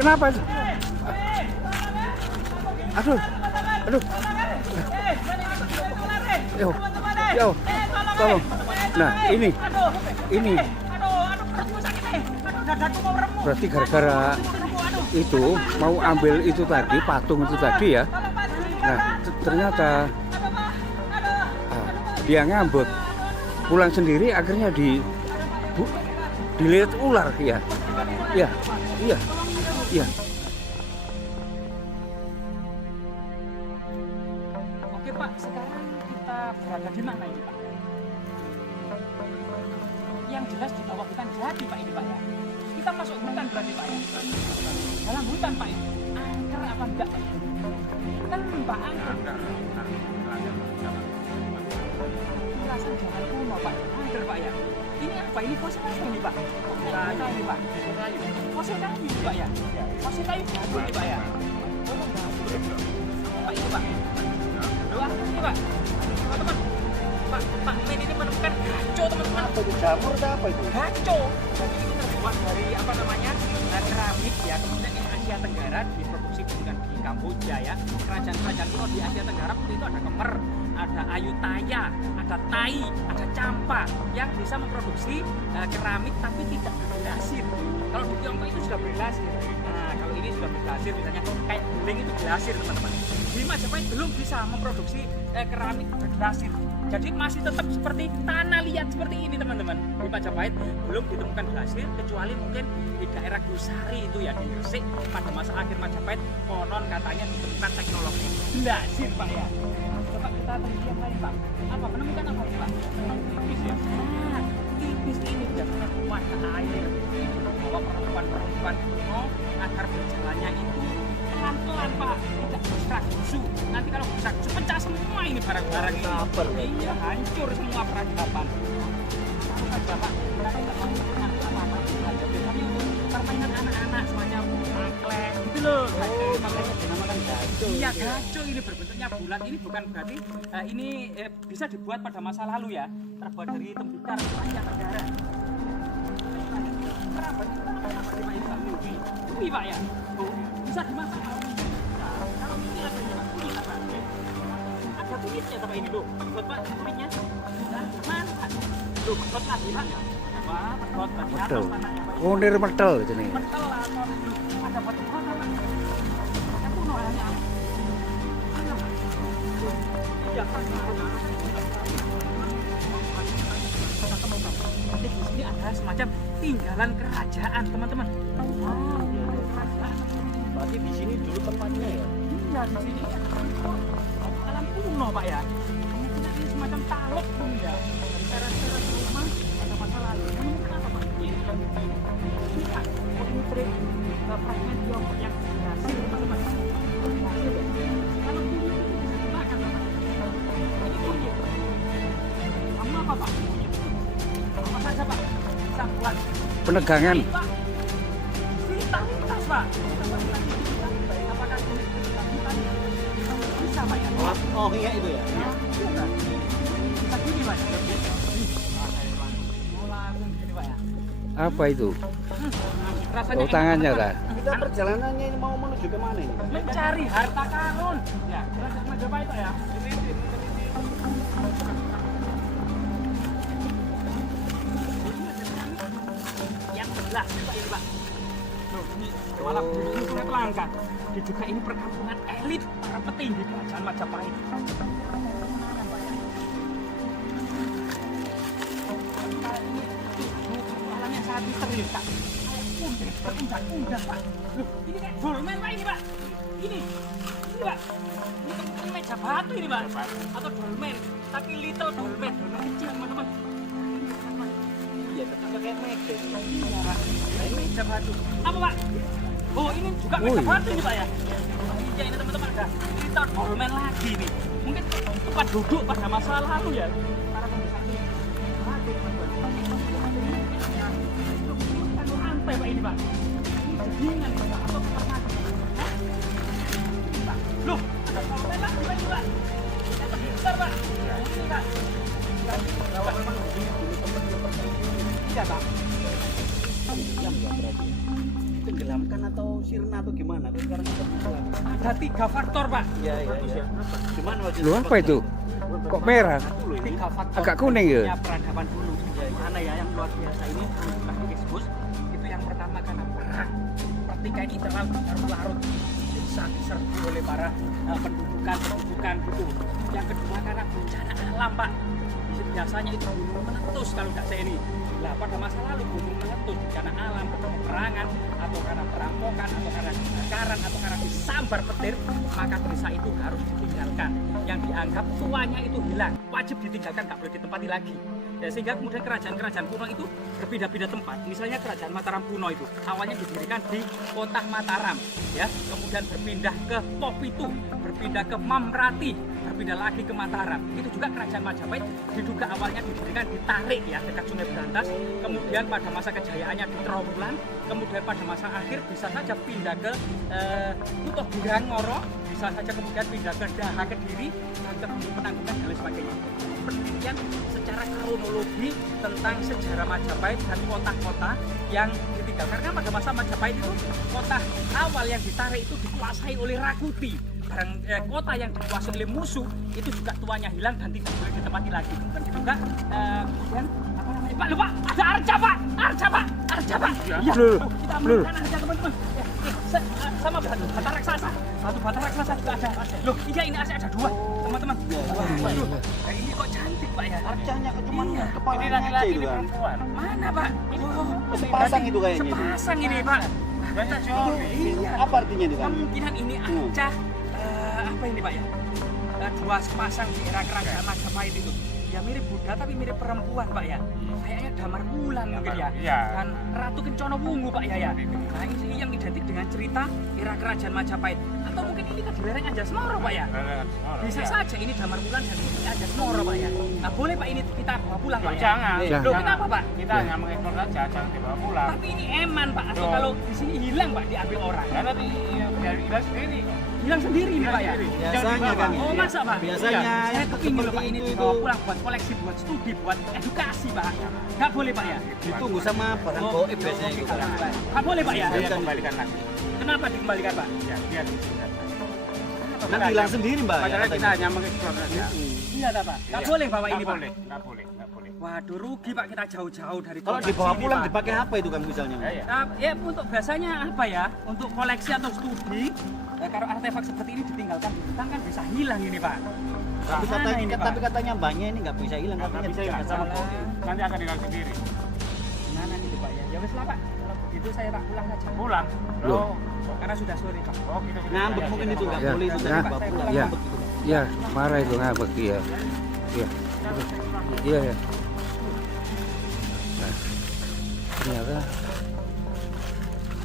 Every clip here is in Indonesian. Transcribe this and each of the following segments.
Kenapa? Aduh. Aduh. Yo. Yo. Tolong. Nah, ini. Berarti gara-gara itu mau ambil itu tadi, patung itu tadi ya. Nah, ternyata dia ngambek. Pulang sendiri akhirnya dilihat ular ya. Iya. Iya. Iya. Oke Pak, sekarang kita berada di mana ini Pak? Yang jelas di bawah hutan jadi Pak ini Pak ya. Kita masuk hutan berarti Pak ya. Dalam hutan Pak ini. Angker apa enggak Pak? Kan Pak angker. Perasaan jangan kuno Pak. Angker Pak ya. Ini apa? Ini fosil apa ini Pak? Fosil ini Pak. Fosil kayu ini Pak ya. Fosil kayu ini Pak ya. Pak ini Pak. Doa ini Pak. Teman-teman. Pak Men ini menemukan gaco teman-teman. Apa itu jamur apa itu? Gaco. Jadi ini terbuat dari apa namanya? Keramik ya. Kemudian ini Asia Tenggara diproduksi bukan di Kamboja ya. Kerajaan-kerajaan kuno di Asia Tenggara itu ada Kemer, ada Ayutthaya, ada Tai, ada Champa yang bisa memproduksi keramik tapi tidak berhasil. Kalau di Tiongkok itu sudah berhasil. Nah, kalau ini sudah berhasil misalnya kayak guling itu berhasil teman-teman. Di Majapahit belum bisa memproduksi keramik berhasil. Jadi masih tetap seperti tanah liat seperti ini teman-teman. Di Majapahit belum ditemukan berhasil kecuali mungkin di daerah Gusari itu ya di Gresik pada masa akhir Majapahit konon katanya ditemukan teknologi berhasil Pak ya. Coba kita teliti yang lain Pak. Apa menemukan apa Pak? Tipis ya. Nah, tipis ini biasanya mata air bahwa perempuan-perempuan kuno agar berjalannya itu pelan-pelan Pak, tidak bergerak-gesu. Nanti kalau bergerak-gesu pecah semua ini barang-barang ini. Iya, hancur semua peradaban. Tahu saja Pak, kita tidak menggunakan apa-apa saja. Tapi untuk permainan anak-anak semacam angklek gitu loh. Oh, makanya dinamakan gaco. Iya, gaco ini berbentuknya bulat. Ini bukan berarti ini bisa dibuat pada masa lalu ya. Terbuat dari tembikar Asia Tenggara. Kenapa ini Pak? Ini Pak ya? Oh, bisa dimasak Pak. Nah, kalau ini ada Pak, kunyit apa? Ada kunyitnya Pak ini loh. Buat Pak kunyitnya. Nah, mana? Loh, buat lagi Pak ya? Apa? Buat di atas tanahnya Pak. Ngunir metel jenenge. Mentel lah, ada batu bata Pak. Ada kuno hanya. Ada Pak. Iya, Pak. Nanti di sini ada semacam tinggalan kerajaan teman-teman. Oh, iya, kerajaan. Berarti di sini dulu tempatnya ya? Iya, di sini alam kuno Pak ya. Kemudian ini semacam taluk pun ya. Dari teras-teras rumah pada masa lalu. Ini kenapa Pak? Ini kan kita mengutrek fragmen Tiongkok yang berhasil teman-teman. Berhasil ya. Kalau kunyit itu bisa dimakan Pak. Ini kunyit. Kamu apa Pak? Kunyit. Apa saja Pak? Bisa buat Penegangan. Vitalitas Pak. Apakah kulit bisa Pak ya? Oh iya itu ya? Iya. Bisa gini Pak. Mau langsung gini Pak ya. Apa itu? Rasanya Oh tangannya enak, kan? Kita perjalanannya ini mau menuju ke mana ini? mencari harta karun. Ya, kerajaan Majapahit Pak ya. Yang sebelah Pak ini Pak. Loh, ini malam ini Sungai Pelangkat. Diduga ini perkampungan elit para petinggi kerajaan Majapahit. Persoalan yang sangat misterius Kak. Udah berundang-undang Pak. Loh, ini kayak dolmen Pak ini Pak. Ini Pak. Ini meja batu ini Pak. Atau dolmen, tapi little dolmen kecil teman-teman. Iya, tetap kayak meja. Iya Pak. Ini meja batu. Apa Pak? Oh ini juga meja batu ini Pak ya. Iya ini teman-teman ada little dolmen lagi nih. Mungkin tempat duduk pada masa lalu ya. Para pembesar ini. Batu teman-teman. Ini lantai Pak ini Pak. Ini jedingan Pak atau peternak. Pak. Loh, ada dolmen lagi Pak ini Pak. Yang besar Pak. Ini Pak. Iya Pak. Tenggelamkan atau sirna atau gimana? Kan sekarang kita bisa. Ada 3 faktor Pak. Iya, iya, iya. Gimana waktu Loh apa itu? Kok merah? 3 faktor. Agak kuning ya? Ya, peradaban dulu. Mana ya yang luar biasa ini Bagi Yesus itu yang pertama karena perang. Ketika ini terlalu larut-larut bisa diserbu oleh para pendudukan gitu. Yang kedua karena bencana alam Pak. Biasanya itu gunung meletus kalau nggak saya ini. Nah, pada masa lalu gunung meletus bencana alam, peperangan atau karena perampokan atau karena kebakaran atau karena disambar petir, maka desa itu harus ditinggalkan. Yang dianggap tuanya itu hilang, wajib ditinggalkan, nggak boleh ditempati lagi. Ya, sehingga kemudian kerajaan-kerajaan kuno itu berpindah-pindah tempat. Misalnya kerajaan Mataram kuno itu awalnya didirikan di kota Mataram, ya, kemudian berpindah ke Popitu, berpindah ke Mamrati, berpindah lagi ke Mataram. Itu juga kerajaan Majapahit diduga awalnya didirikan di Tarik ya, dekat Sungai Berantas. Kemudian pada masa kejayaannya di Trawulan, kemudian pada masa akhir bisa saja pindah ke Kutoh Ngoro, bisa saja kemudian pindah ke Daha Kediri dan ke Penanggungan dan lain sebagainya. Penelitian secara kronologi tentang sejarah Majapahit dan kota-kota yang ditinggalkan. Karena pada masa Majapahit itu kota awal yang ditarik itu dikuasai oleh Rakuti. Kota yang dikuasai oleh musuh itu juga tuanya hilang dan tidak boleh ditempati lagi. Mungkin juga kemudian apa namanya Pak? Lupa ada Arca Pak, Arca Pak, Arca Pak. Ya, kita amankan aja teman-teman. Sama batu raksasa, batu raksasa juga ada. Loh, iya ini ada 2 teman-teman. Waduh, ini kok cantik Pak ya? Arcanya cuma kepala Ini laki-laki itu ini kan. perempuan. Mana Pak? Sepasang itu kayaknya itu. Sepasang ini Pak. Iya. Apa artinya itu kan? Kemungkinan ini Arca apa ini Pak ya? 2 sepasang di era kerajaan Majapahit itu. Ya mirip Buddha tapi mirip perempuan Pak ya. Kayaknya Damar Wulan mungkin ya. Dan Ratu Kencana Wungu Pak ya. Nah ini yang identik dengan cerita era kerajaan Majapahit. Atau mungkin ini kan di lereng Anjasmara Pak ya. Bisa saja ini Damar Wulan dan ini Anjasmara Pak ya. Nah boleh Pak ini kita bawa pulang Pak ya? Jangan. Loh kenapa Pak? Kita hanya mengekspor saja, jangan dibawa pulang. Tapi ini eman Pak. Atau kalau di sini hilang Pak diambil orang. Ya nanti biar hilang sendiri. Hilang sendiri ini Pak ya. Biasanya kan. Oh masa Pak? Biasanya Saya kepingin loh Pak ini itu dibawa pulang buat koleksi, buat studi, buat edukasi Pak. Nggak boleh Pak ya? ditunggu sama barang goib biasanya itu kan. Nggak boleh Pak ya? Saya kembalikan lagi. Kenapa dikembalikan Pak? Ya, biar disimpan. Nanti hilang sendiri Mbak. ya, Padahal kita katanya. hanya mengeksplor saja. Iya tak Pak? Nggak boleh bawa ini Pak? Nggak boleh. Waduh rugi Pak kita jauh-jauh dari Kalau kota dibawa sini, pulang Pak. dipakai apa itu kan misalnya? Ya. Ya untuk biasanya apa ya? Untuk koleksi atau studi. Kalau artefak seperti ini ditinggalkan di hutan kan bisa hilang ini Pak. Tapi Mana katanya, ini, Pak? tapi katanya mbaknya ini nggak bisa hilang, Nggak katanya bisa dijaga hilang. sama Salah. goib. Nanti akan hilang sendiri. Gimana nih Pak ya? Ya wes lah Pak. Kalau begitu saya tak pulang saja. Pulang. Loh. Karena sudah sore Pak. Oh gitu. Ngambek mungkin itu nggak Ya, boleh itu ya. tadi dibawa pulang. Ya. Ngambek itu. Ya, marah itu ngambek dia. Iya. Iya, ya. Nah, ternyata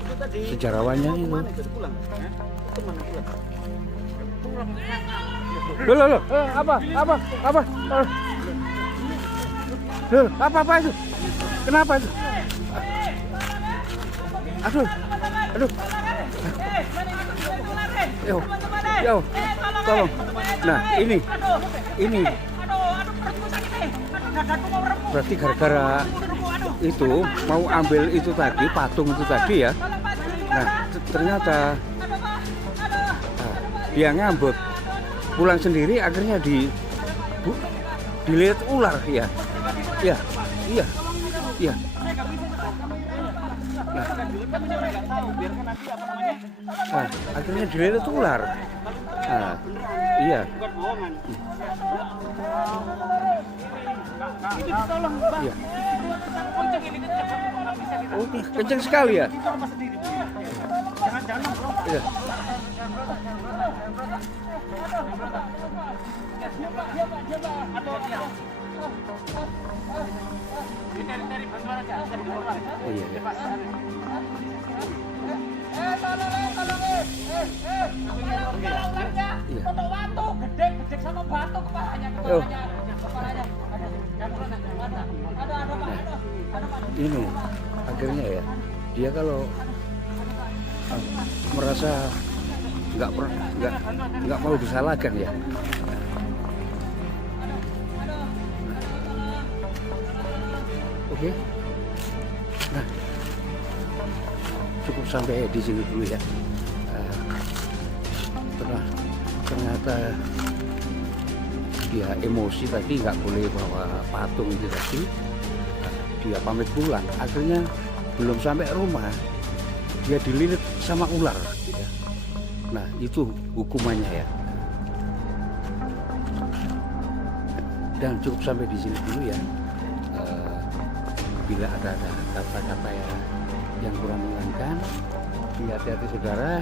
Itu tadi. sejarawannya Mau itu. kemana itu pulang? Itu mana pulang? Loh, apa? Loh, apa itu? Kenapa itu? Aduh. Yo, tolong. Nah, ini. Berarti gara-gara itu mau ambil itu tadi, patung itu tadi ya. Nah, ternyata dia ngambek. Pulang sendiri akhirnya dilihat ular ya. Iya. Nah, akhirnya dilihat ular. Nah, iya. Bukan bohongan. Itu ditolong Pak. Iya. Kenceng ini kenceng. Nggak bisa kita. Oh, kenceng sekali ya. Ditolong Pak sendiri. Jangan bro. Iya. Ini dari bantuan aja. Dari bawah. Oh iya. Iya. Iya. Batu gede sama batu kepalanya. Oh. Kepalanya. Ada Pak. Ini akhirnya ya dia kalau merasa nggak mau disalahkan ya. Oke. Nah, cukup sampai di sini dulu ya. Ternyata dia emosi tadi, nggak boleh bawa patung itu tadi. Dia pamit pulang, akhirnya belum sampai rumah dia dililit sama ular ya. Nah itu hukumannya ya. Dan cukup sampai di sini dulu ya. Bila ada kata-kata yang kurang menyenangkan, hati-hati saudara.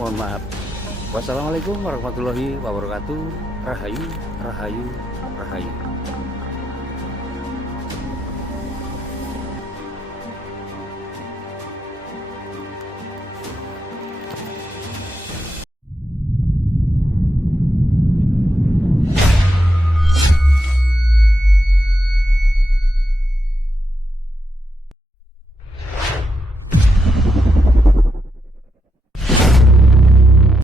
Mohon maaf. Wassalamualaikum warahmatullahi wabarakatuh. Rahayu, rahayu, rahayu.